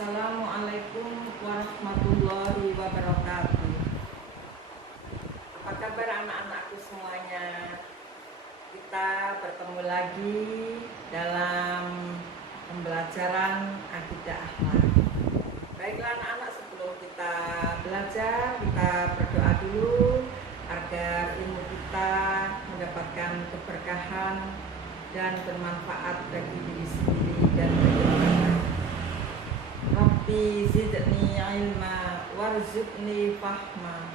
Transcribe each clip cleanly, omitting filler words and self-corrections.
Assalamualaikum warahmatullahi wabarakatuh. Apa kabar anak-anakku semuanya? Kita bertemu lagi dalam pembelajaran akidah akhlak. Baiklah anak-anak, sebelum kita belajar, kita berdoa dulu agar ilmu kita mendapatkan keberkahan dan bermanfaat bagi diri sendiri dan bagi orang lain. Rabbi zidni ilma warzuqni fahma.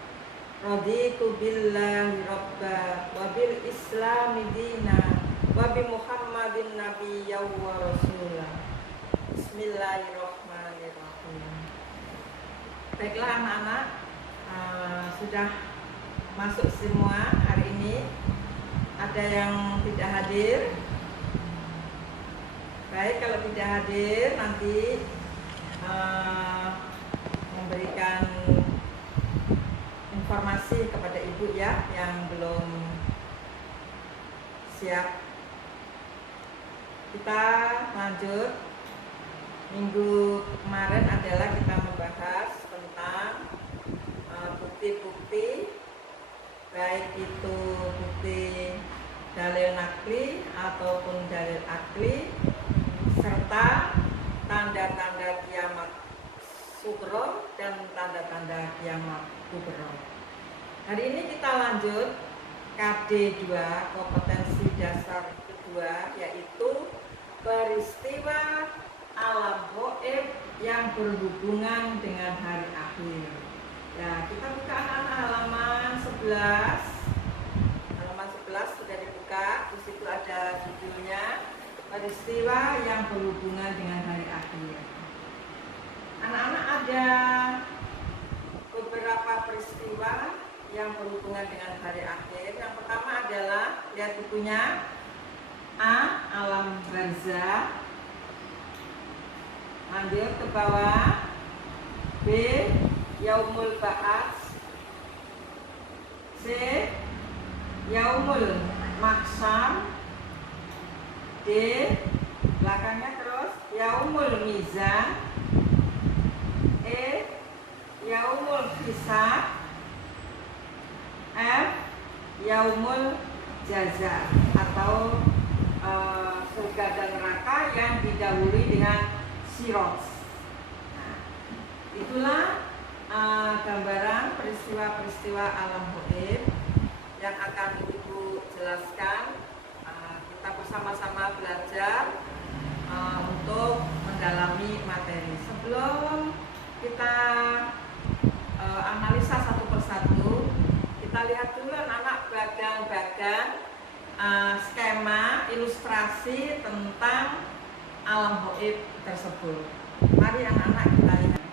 Raditu billahi rabba wa bil islami dina wa bi muhammadin nabiyya wa rasulah. Bismillahirrahmanirrahim. Baiklah anak-anak, sudah masuk semua hari ini. Ada yang tidak hadir? Baik, kalau tidak hadir nanti memberikan informasi kepada ibu ya yang belum siap. Kita lanjut. Minggu kemarin adalah kita membahas tentang bukti-bukti, baik itu bukti dalil nakli ataupun dalil akli, serta tanda-tanda kiamat sugro dan tanda-tanda kiamat kubro. Hari ini kita lanjut KD2, kompetensi dasar kedua, yaitu peristiwa alam gaib yang berhubungan dengan hari akhir. Ya, kita buka anak-anak halaman 11. Halaman 11 sudah dibuka. Di situ ada judulnya peristiwa yang berhubungan dengan hari akhir. Anak-anak, ada beberapa peristiwa yang berhubungan dengan hari akhir. Yang pertama adalah, lihat bukunya, A. Alam barzah. Lanjut ke bawah, B. Yaumul ba'ats, C. Yaumul maksam, D. Belakangnya terus Yaumul mizan, E. Yaumul hisab, F. Yaumul jaza atau surga dan neraka yang didahului dengan sirat. Nah, itulah gambaran peristiwa-peristiwa alam gaib yang akan Ibu jelaskan. Kita bersama-sama belajar untuk mendalami materi. Sebelum kita analisa satu persatu, kita lihat dulu anak-anak bagan-bagan skema ilustrasi tentang alam gaib tersebut. Mari anak-anak kita lihat.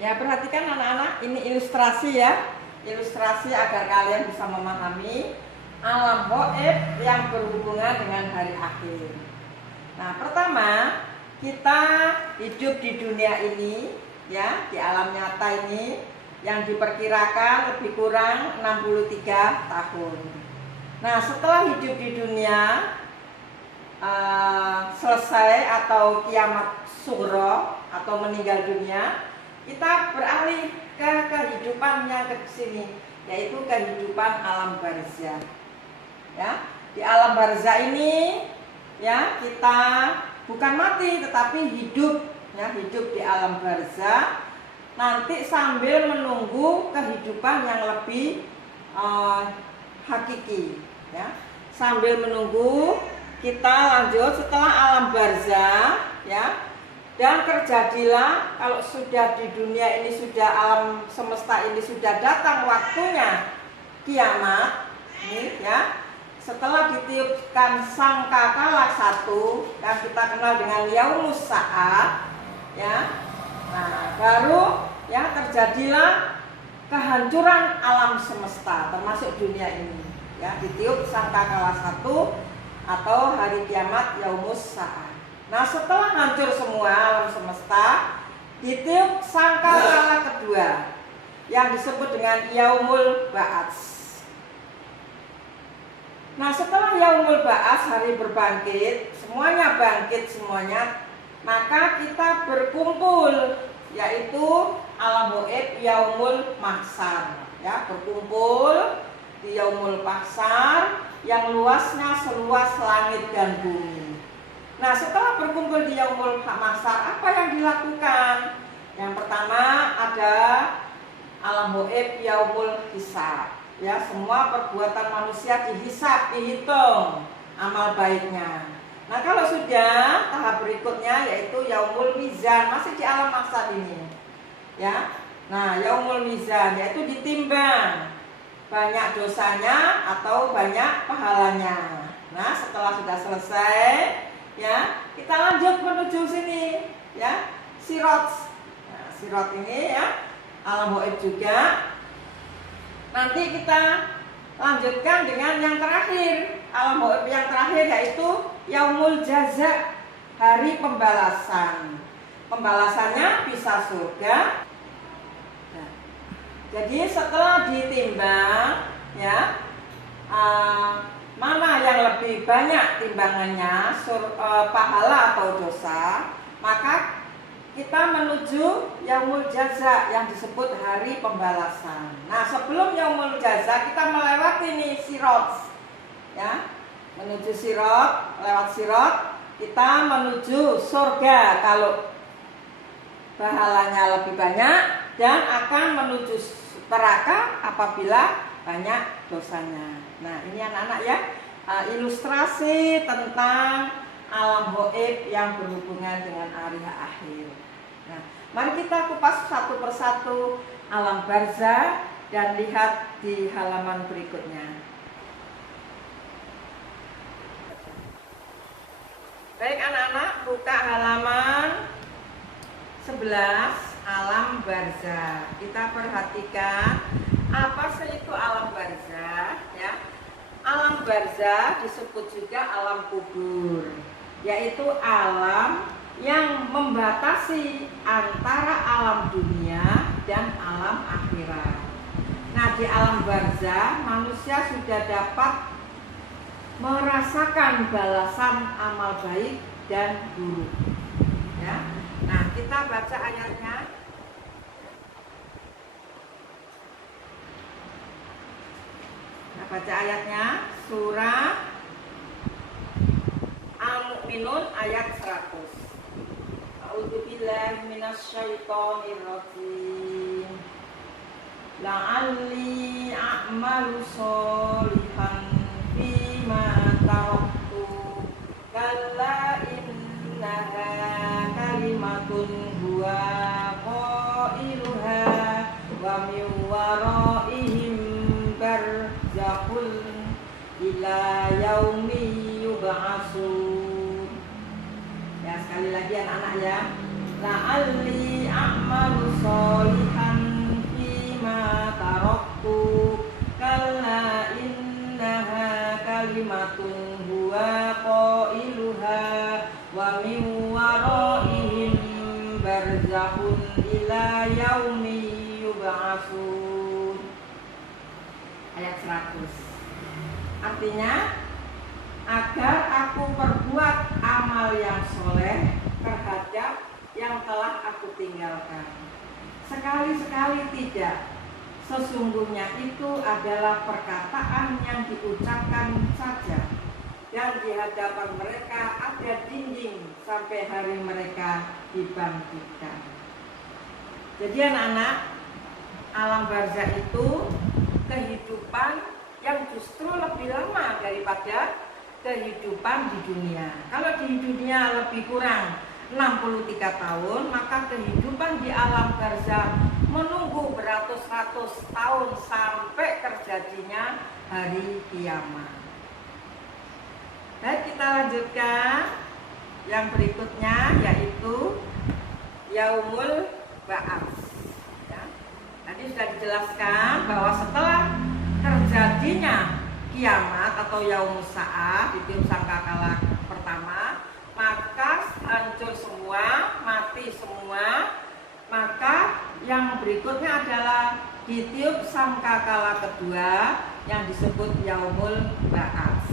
Ya, perhatikan anak-anak, ini ilustrasi ya. Ilustrasi agar kalian bisa memahami alam gaib yang berhubungan dengan hari akhir. Nah, pertama, kita hidup di dunia ini ya, di alam nyata ini yang diperkirakan lebih kurang 63 tahun. Nah, setelah hidup di dunia selesai atau kiamat sugro atau meninggal dunia, kita beralih ke kehidupan yang ke sini, yaitu kehidupan alam barzah. Ya, di alam barzah ini ya, kita bukan mati tetapi hidup ya, hidup di alam barzah nanti sambil menunggu kehidupan yang lebih hakiki ya. Sambil menunggu kita lanjut setelah alam barzah ya, dan terjadilah, kalau sudah di dunia ini sudah alam semesta ini sudah datang waktunya kiamat ini ya. Setelah ditiupkan sangkakala satu yang kita kenal dengan yaumus sa'ah ya, nah baru ya terjadilah kehancuran alam semesta termasuk dunia ini ya, ditiup sangkakala satu atau hari kiamat yaumus sa'ah. Nah, setelah hancur semua alam semesta, ditiup sangkakala kedua yang disebut dengan yaumul ba'ats. Nah, setelah yaumul ba'ats, hari berbangkit, semuanya bangkit semuanya maka kita berkumpul, yaitu alam gaib yaumul mahsyar, ya, berkumpul di yaumul mahsyar yang luasnya seluas langit dan bumi. Nah, setelah berkumpul di yaumul mahsyar, apa yang dilakukan? Yang pertama ada alam gaib yaumul hisab, ya, semua perbuatan manusia dihisab, dihitung amal baiknya. Nah, kalau sudah tahap berikutnya yaitu yaumul mizan, masih di alam mahsyar ini, ya. Nah, yaumul mizan yaitu ditimbang banyak dosanya atau banyak pahalanya. Nah, setelah sudah selesai, ya, kita lanjut menuju sini, ya, sirat. Nah, sirat ini, ya, alam gaib juga. Nanti kita lanjutkan dengan yang terakhir, alam gaib yang terakhir yaitu yaumul jaza, hari pembalasan. Pembalasannya bisa surga. Nah, jadi setelah ditimbang, ya, mana yang lebih banyak timbangannya, pahala atau dosa, maka kita menuju yaumul jaza yang disebut hari pembalasan. Nah, sebelum yaumul jaza kita melewati nih sirat, ya, menuju sirat, lewat sirat kita menuju surga kalau pahalanya lebih banyak, dan akan menuju neraka apabila banyak dosanya. Nah, ini anak-anak, ya, ilustrasi tentang alam gaib yang berhubungan dengan hari akhir. Nah, mari kita kupas satu persatu alam barzah dan lihat di halaman berikutnya. Baik anak-anak, buka halaman 11, alam barzah. Kita perhatikan apa sih itu alam barzah, ya. Alam barzah disebut juga alam kubur, yaitu alam yang membatasi antara alam dunia dan alam akhirat. Nah, di alam barzah manusia sudah dapat merasakan balasan amal baik dan buruk, ya. Nah, kita baca ayatnya. Nah, baca ayatnya, surah Al-Mu'minun ayat 100. A'udzubillahi minasyaitonir rajim. La'alli a'malu sholihan fima taraktu kalla innaha kalimatun huwa qailuha wa min waraihim barzakhun ila yaumi yub'atsun. Ya, sekali lagi anak-anak, ya. La'alli a'malu sholihan fima taraktu kalla innaha kalimatun huwa qailuha wa min waraihim barzakhun ila yaumi yub'atsun. Ayat 100. Artinya, agar aku perbuat amal yang soleh terhadap yang telah aku tinggalkan. Sekali-sekali tidak. Sesungguhnya itu adalah perkataan yang diucapkan saja, dan di hadapan mereka ada dinding sampai hari mereka dibangkitkan. Jadi anak-anak, alam barzah itu kehidupan yang justru lebih lama daripada kehidupan di dunia. Kalau di dunia lebih kurang 63 tahun, maka kehidupan di alam barzah menunggu beratus-ratus tahun sampai terjadinya hari kiamat. Baik, kita lanjutkan yang berikutnya, yaitu yaumul ba'ats. Ya. Tadi sudah dijelaskan bahwa setelah terjadinya kiamat atau yaumul sa'ah, ditiup sangkakala pertama, maka hancur semua, mati semua. Maka yang berikutnya adalah ditiup sangkakala kedua yang disebut yaumul ba'ats.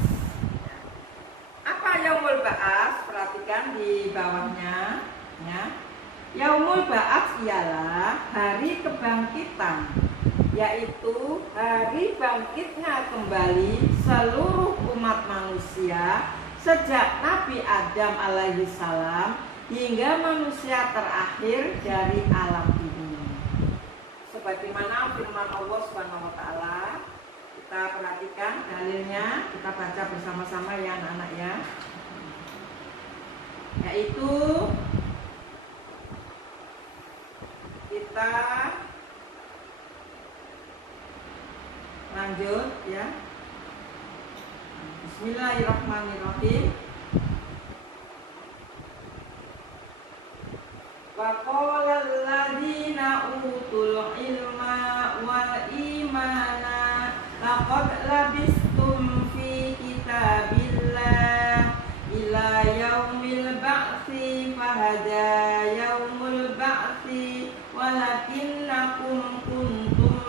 Apa yaumul ba'ats? Perhatikan perhatikan di bawahnya ya. Yaumul Ba'ats ialah hari kebangkitan, yaitu hari bangkitnya kembali seluruh umat manusia sejak Nabi Adam alaihi salam hingga manusia terakhir dari alam ini. Sebagaimana firman Allah Subhanahu wa taala, kita perhatikan dalilnya, kita baca bersama-sama ya anak-anak ya. Yaitu kita lanjut ya. Bismillahirrahmanirrahim. Wa qala alladziina utul ilma wal imana laqad labistum fi kitabillah ila yaumil ba'tsi fahada yaumul ba'tsi walakinnakum kuntum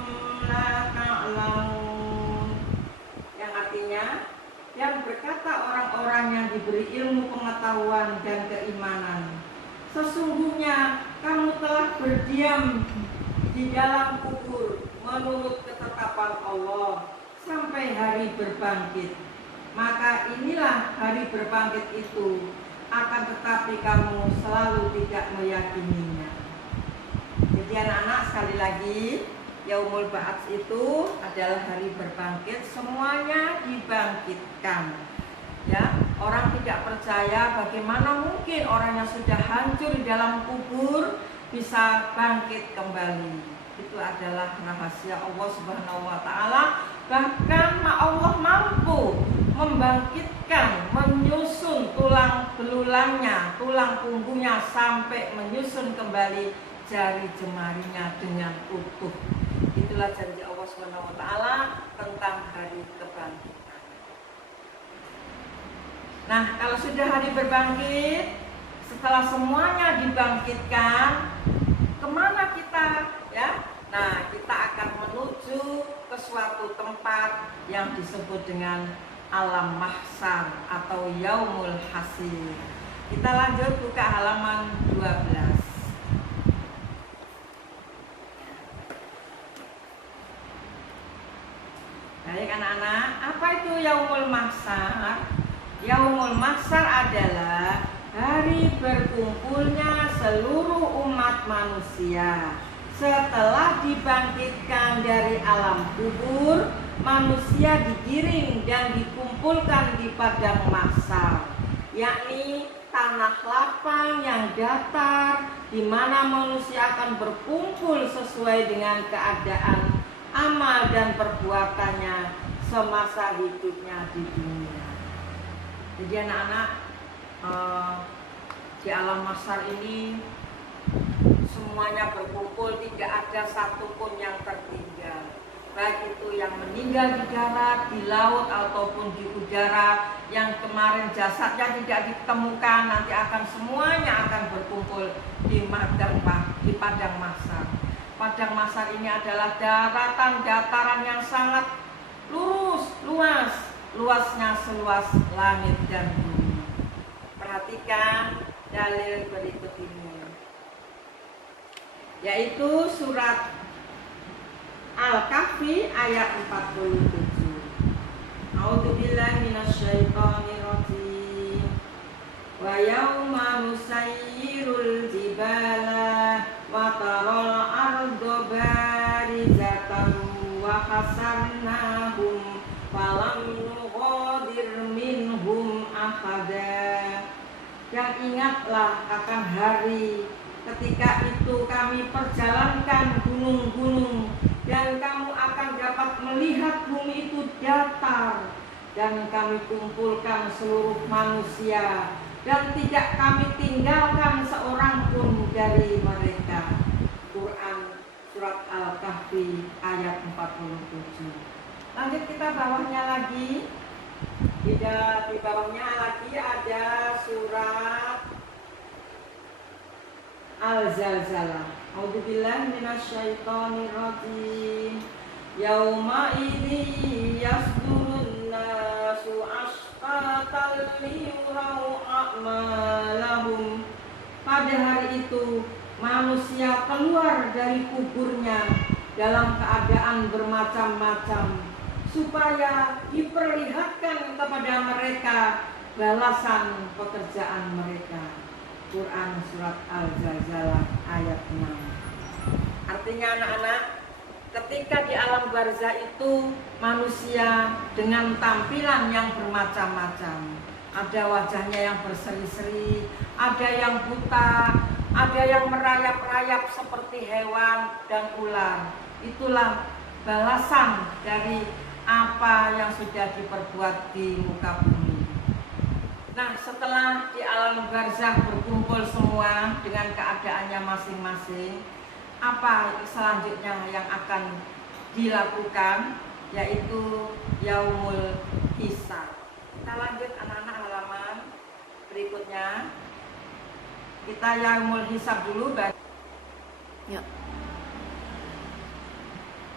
la ta'lamun. Yang artinya, yang berkata orang-orang yang diberi ilmu pengetahuan dan keimanan, sesungguhnya kamu telah berdiam di dalam kubur menurut ketetapan Allah sampai hari berbangkit. Maka inilah hari berbangkit itu, akan tetapi kamu selalu tidak meyakininya. Jadi anak-anak, sekali lagi, Yaumul Ba'ats itu adalah hari berbangkit, semuanya dibangkitkan. Ya, orang tidak percaya bagaimana mungkin orang yang sudah hancur di dalam kubur bisa bangkit kembali. Itu adalah rahasia Allah Subhanahu wa taala. Bahkan Allah mampu membangkitkan, menyusun tulang belulangnya, tulang punggungnya sampai menyusun kembali jari jemarinya dengan utuh. Itulah janji Allah Subhanahu wa taala tentang hari kebangkitan. Nah, kalau sudah hari berbangkit, setelah semuanya dibangkitkan, kemana kita ya? Nah, kita akan menuju ke suatu tempat yang disebut dengan alam mahsyar atau yaumul hasyr. Kita lanjut buka halaman 12. Baik anak-anak, apa itu yaumul mahsyar? Yaumul mahsyar adalah hari berkumpulnya seluruh umat manusia. Setelah dibangkitkan dari alam kubur, manusia digiring dan dikumpulkan di padang mahsyar, yakni tanah lapang yang datar, di mana manusia akan berkumpul sesuai dengan keadaan amal dan perbuatannya semasa hidupnya di dunia. Jadi anak-anak, di alam mahsyar ini semuanya berkumpul, tidak ada satupun yang tertinggal. Baik itu yang meninggal di darat, di laut, ataupun di udara, yang kemarin jasadnya tidak ditemukan, nanti akan semuanya akan berkumpul di padang mahsyar. Padang mahsyar ini adalah dataran yang sangat luas, luasnya seluas langit dan bumi. Perhatikan dalil berikut ini, yaitu surat Al-Kahfi ayat 47. A'udzubillahi minasyaitonirrajim. Wa yauma nusayyirul jibala wa taral arda barizatan wa hasarnahum falam nughadir minhum ahada. Dan ingatlah akan hari ketika itu kami perjalankan gunung-gunung, dan kamu akan dapat melihat bumi itu datar, dan kami kumpulkan seluruh manusia, dan tidak kami tinggalkan seorang pun dari mereka. Quran surat Al-Kahfi ayat 47. Lanjut kita bawahnya lagi. Di bawahnya lagi ada surat Al-Zalzalah. A'udzubillahi minasyaitonirrajim. Yauma idzi yasdurun nasu fataliyurau a'malahum. Pada hari itu manusia keluar dari kuburnya dalam keadaan bermacam-macam, supaya diperlihatkan kepada mereka balasan pekerjaan mereka. Quran surat Al-Zalzalah ayat 6. Artinya anak-anak, ketika di alam barzah itu manusia dengan tampilan yang bermacam-macam. Ada wajahnya yang berseri-seri, ada yang buta, ada yang merayap-rayap seperti hewan dan ular. Itulah balasan dari apa yang sudah diperbuat di muka bumi. Nah, setelah di alam barzah berkumpul semua dengan keadaannya masing-masing, apa selanjutnya yang akan dilakukan, yaitu yaumul hisab. Kita lanjut anak-anak halaman berikutnya. Kita yaumul hisab dulu. Ya.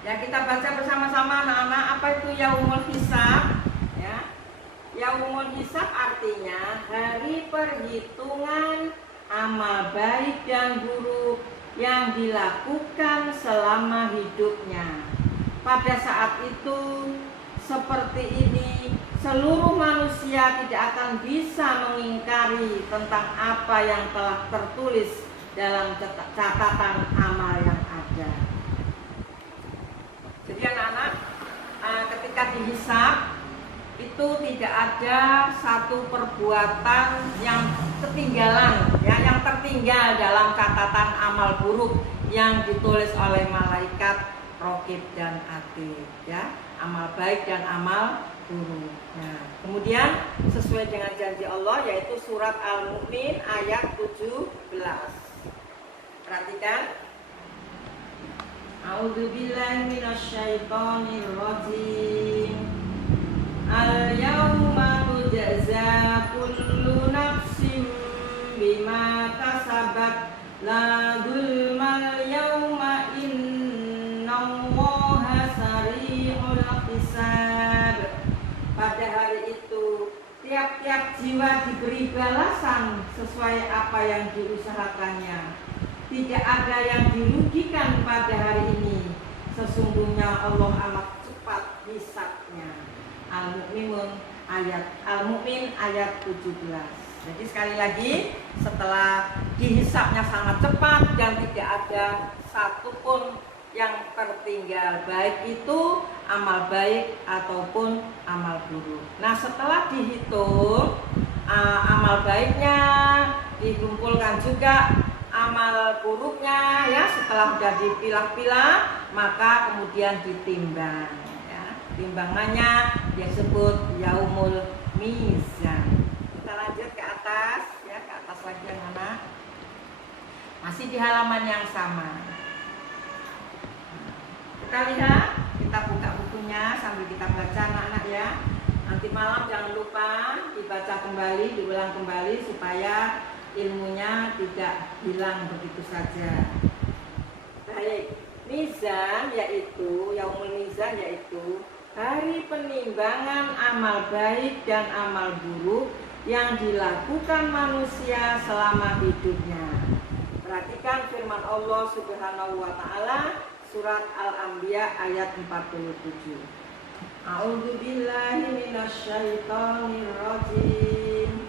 Ya, kita baca bersama-sama anak-anak, apa itu yaumul hisab? Ya. Yaumul hisab artinya hari perhitungan amal baik dan buruk yang dilakukan selama hidupnya. Pada saat itu seperti ini, seluruh manusia tidak akan bisa mengingkari tentang apa yang telah tertulis dalam catatan amal yang ada. Jadi anak-anak, ketika dihisab itu tidak ada satu perbuatan yang ketinggalan, ya, yang tertinggal dalam catatan amal buruk yang ditulis oleh malaikat Raqib dan Atid, ya, amal baik dan amal buruk. Nah, kemudian sesuai dengan janji Allah, yaitu surat Al-Mu'min ayat 17. Perhatikan. A'udzubillahi minasyaitonirrajim. Al-yawma tujza kullu nafsin bima kasabat la dzulmal yawma innallaha sari'ul hisab. Pada hari itu tiap-tiap jiwa diberi balasan sesuai apa yang diusahakannya. Tidak ada yang dirugikan pada hari ini. Sesungguhnya Allah amat cepat hisabnya. Al-Mu'min ayat 17. Jadi sekali lagi, setelah dihisabnya sangat cepat dan tidak ada satupun yang tertinggal, baik itu amal baik ataupun amal buruk. Nah, setelah dihitung amal baiknya, dikumpulkan juga amal buruknya, ya, setelah sudah dipilah-pilah maka kemudian ditimbang, ya. Timbangannya disebut yaumul mizan. Kita lanjut ke atas, ya, ke atas lagi yang mana? Masih di halaman yang sama. Kita lihat, kita buka bukunya sambil kita baca anak-anak, ya. Nanti malam jangan lupa dibaca kembali, diulang kembali supaya ilmunya tidak hilang begitu saja. Baik, mizan yaitu yaumul mizan yaitu hari penimbangan amal baik dan amal buruk yang dilakukan manusia selama hidupnya. Perhatikan firman Allah Subhanahu wa taala surat Al-Anbiya ayat 47. A'udzubillahi minasyaitonirrajim.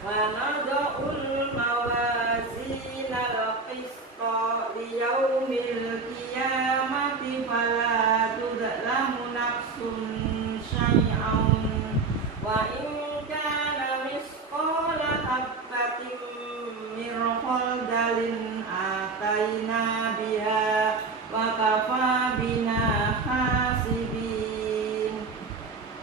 Wa nada'ul mawazinal qista liyaumil qiyamati fala tudlamu nafsun syai'an wa in kana misqala habbatin min khardalin ataina biha wa kafa bina hasibin.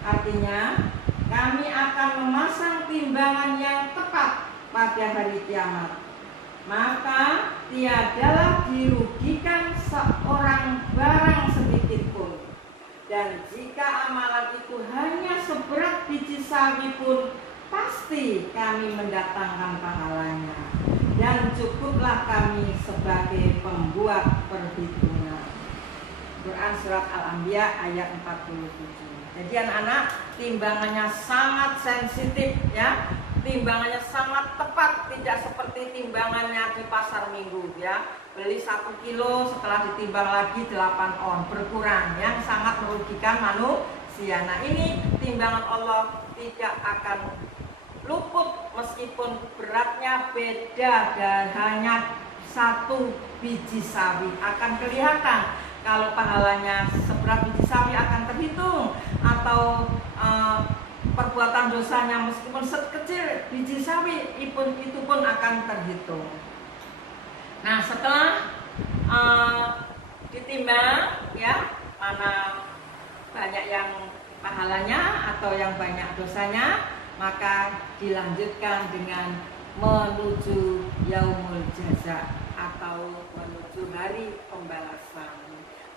Artinya, kami akan memasang timbangan yang tepat pada hari kiamat. Maka tiadalah dirugikan seorang barang sedikit pun. Dan jika amalan itu hanya seberat biji sawi pun, pasti kami mendatangkan pahalanya. Dan cukuplah kami sebagai pembuat perhitungan. Quran surat Al-Anbiya ayat 47. Jadi anak-anak, timbangannya sangat sensitif ya. Timbangannya sangat tepat, tidak seperti timbangannya di pasar minggu ya. Beli 1 kilo setelah ditimbang lagi 8 on, berkurang, yang sangat merugikan manusia. Nah, ini timbangan Allah tidak akan luput meskipun beratnya beda dan hanya 1 biji sawi, akan kelihatan. Kalau pahalanya seberat biji sawi akan terhitung, atau perbuatan dosanya meskipun sekecil biji sawi itu pun akan terhitung. Nah, setelah ditimbang ya, mana banyak yang pahalanya atau yang banyak dosanya, maka dilanjutkan dengan menuju yaumul jaza atau menuju hari pembalasan.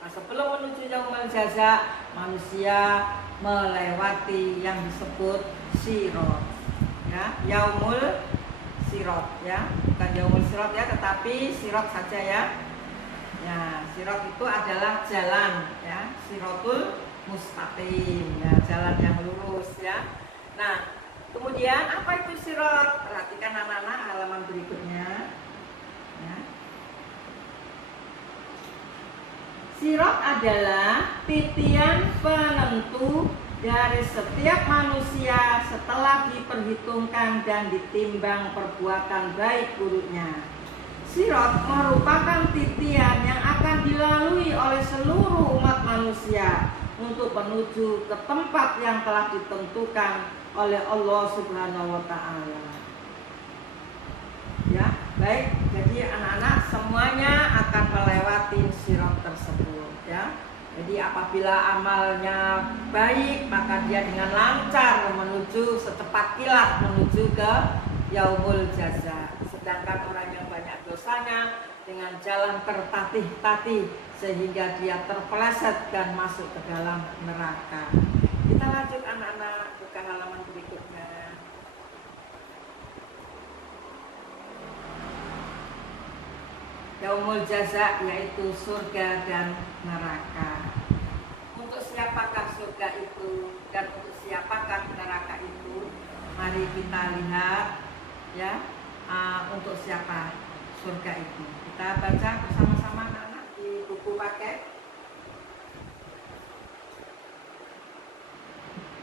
Nah, sebelum menuju yaumul jaza, manusia melewati yang disebut sirot ya, yaumul sirot ya, bukan yaumul sirot ya, tetapi sirot saja ya. Ya, sirot itu adalah jalan ya, sirotul mustaqim ya, jalan yang lurus ya. Nah, kemudian apa itu sirot? Perhatikan anak-anak halaman berikutnya ya. Sirot adalah titian penentu dari setiap manusia setelah diperhitungkan dan ditimbang perbuatan baik buruknya. Sirot merupakan titian yang akan dilalui oleh seluruh umat manusia untuk menuju ke tempat yang telah ditentukan oleh Allah Subhanahu wa Ta'ala. Ya, baik. Jadi anak-anak semuanya akan melewati sirot tersebut ya. Jadi apabila amalnya baik, maka dia dengan lancar menuju secepat kilat menuju ke yaumul jaza. Sedangkan orang yang banyak dosanya dengan jalan tertatih-tatih sehingga dia terpeleset dan masuk ke dalam neraka. Kita lanjut anak-anak, buka halaman berikutnya. Yaumul jaza yaitu surga dan neraka. Untuk siapakah surga itu dan untuk siapakah neraka itu? Mari kita lihat ya, untuk siapa surga itu. Kita baca bersama-sama anak-anak di buku paket.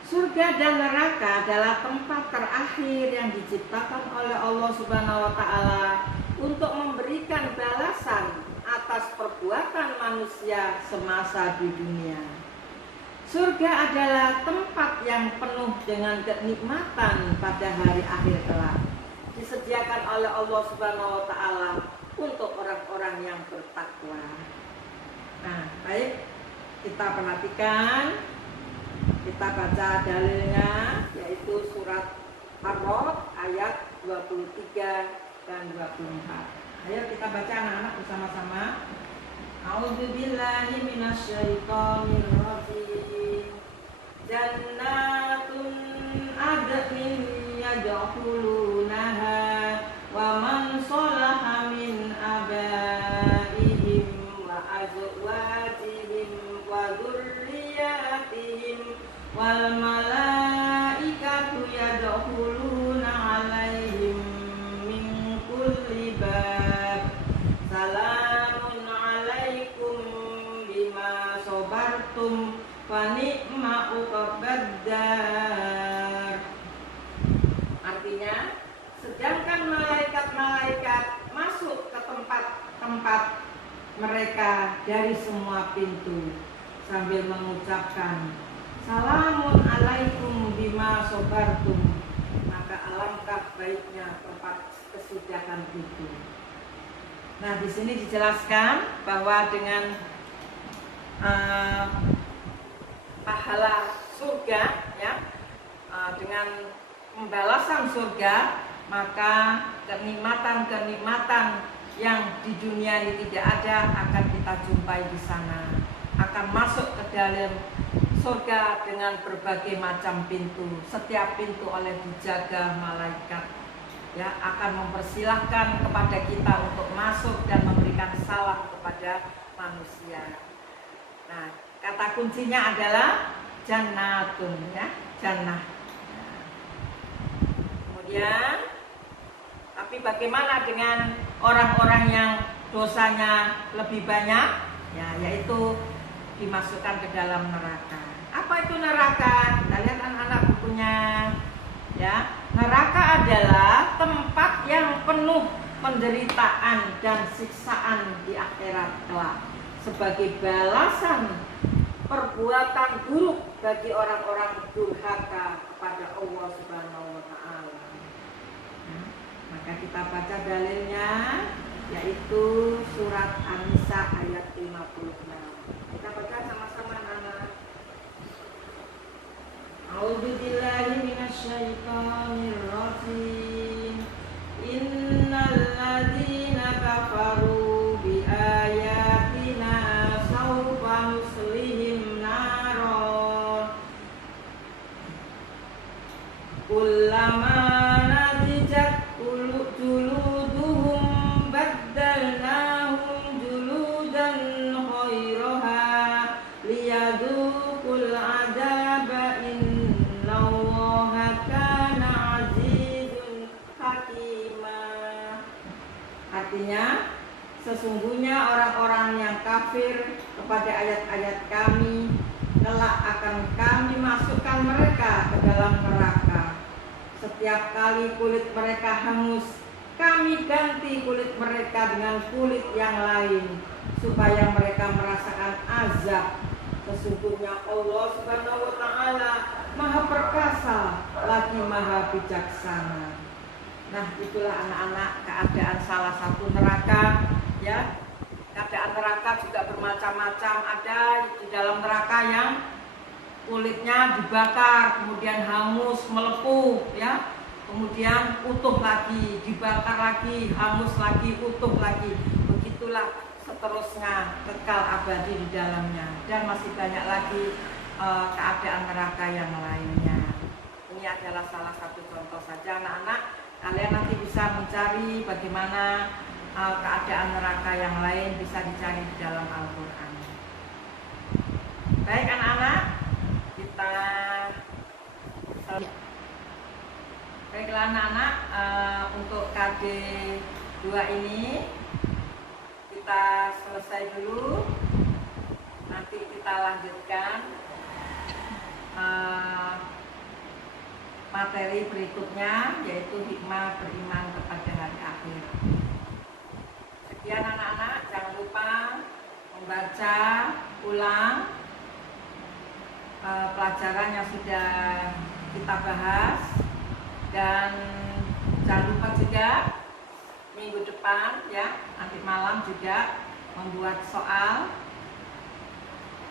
Surga dan neraka adalah tempat terakhir yang diciptakan oleh Allah Subhanahu wa Ta'ala untuk memberikan balasan atas perbuatan manusia semasa di dunia. Surga adalah tempat yang penuh dengan kenikmatan pada hari akhir kelak, disediakan oleh Allah Subhanahu wa Ta'ala untuk orang-orang yang bertakwa. Nah, baik, kita perhatikan, kita baca dalilnya, yaitu surat Ar-Ra'd ayat 23 dan 24. Ayo kita baca anak-anak bersama-sama. A'udzubillahi minasyaitonir rajim. Jannatun adnin yadkhulunaha wa man shalaha min abaihim wa azwajihim wa dzurriyyatihim wal malaikatu yadkhuluna 'alaihim min kulli bab. Salamun 'alaikum bima sabartum wa ni'ma uqbaddar. Artinya, sedangkan malaikat-malaikat masuk ke tempat-tempat mereka dari semua pintu sambil mengucapkan salamun alaikum bima sabartum, maka alangkah baiknya tempat kesudahan itu. Nah, di sini dijelaskan bahwa dengan pahala surga ya, dengan pembalasan surga, maka kenikmatan-kenikmatan yang di dunia ini tidak ada akan kita jumpai di sana. Akan masuk ke dalam surga dengan berbagai macam pintu. Setiap pintu oleh dijaga malaikat ya, akan mempersilahkan kepada kita untuk masuk dan memberikan salam kepada manusia. Nah, kata kuncinya adalah jannatun, ya, jannah. Nah, kemudian, tapi bagaimana dengan orang-orang yang dosanya lebih banyak? Ya, yaitu dimasukkan ke dalam neraka. Apa itu neraka? Kita lihat anak-anak bukunya. Ya, neraka adalah tempat yang penuh penderitaan dan siksaan di akhirat kelak sebagai balasan perbuatan buruk bagi orang-orang durhaka kepada Allah Subhanahu wa taala. Nah, maka kita baca dalilnya, yaitu surat An-Nisa ayat 56. Kita baca sama-sama anak. A'udzubillahi minasyaitonir rajim. Innal ladzina kafaru bi ayatina sawfa nuslihim naron kullama nadijat juluduhum baddalnahum juludan khairaha liyadukul adaba innallaha kana azizun hakimah. Artinya, sesungguhnya orang-orang yang kafir kepada ayat-ayat kami, kelak akan kami masukkan mereka ke dalam neraka. Setiap kali kulit mereka hangus, kami ganti kulit mereka dengan kulit yang lain, supaya mereka merasakan azab. Sesungguhnya Allah Subhanahu wa taala Maha Perkasa lagi Maha Bijaksana. Nah, itulah anak-anak keadaan salah satu neraka, ya. Keadaan neraka juga bermacam-macam. Ada di dalam neraka yang kulitnya dibakar, kemudian hangus, melepuh, ya. Kemudian utuh lagi, dibakar lagi, hangus lagi, utuh lagi. Begitulah seterusnya, kekal abadi di dalamnya. Dan masih banyak lagi keadaan neraka yang lainnya. Ini adalah salah satu contoh saja anak-anak. Kalian nanti bisa mencari bagaimana keadaan neraka yang lain, bisa dicari di dalam Al-Quran. Baik anak-anak, kita baiklah anak-anak, untuk KD 2 ini kita selesai dulu. Nanti kita lanjutkan materi berikutnya, yaitu hikmah beriman kepada hari akhir. Sekian anak-anak, jangan lupa membaca ulang pelajaran yang sudah kita bahas, dan jangan lupa juga minggu depan, ya, nanti malam juga membuat soal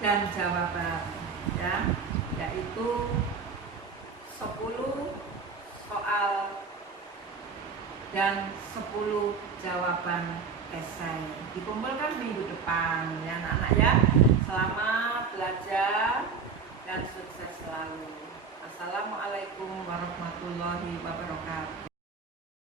dan jawaban, ya, yaitu 10 soal dan 10 jawaban esai. Dikumpulkan minggu depan, ya anak-anak, ya. Selamat belajar dan sukses selalu. Assalamualaikum warahmatullahi wabarakatuh.